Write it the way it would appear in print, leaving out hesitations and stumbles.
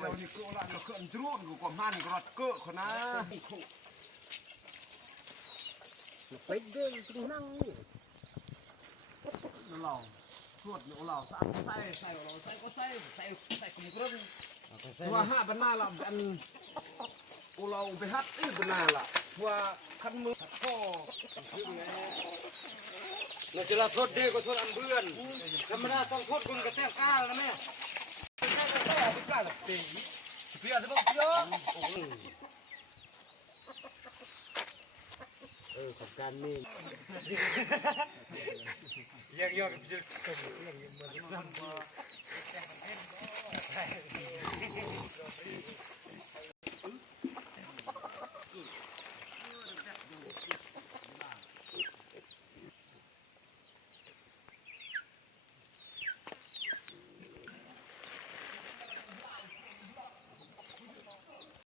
ไปนี่ก็ละเราเคลื่อนจุดกูก็มันก็เกะคนนะไปเดินตรงนั่งนี่ เราสวดเราใส่เราใส่ก็ใส่กลุ่มกระดิ่งว่าห้าบรรณาเราอันเราไปฮัดอีบรรณาละว่าขันมือข้อเราจะรับโทษเด็กก็โทษอันเบื่อนธรรมดาต้องโทษคนกระแทกก้าวนะแม่ก้าวแบบตีเพี้ยจะบอกเยอะกับการนี่ยังจะ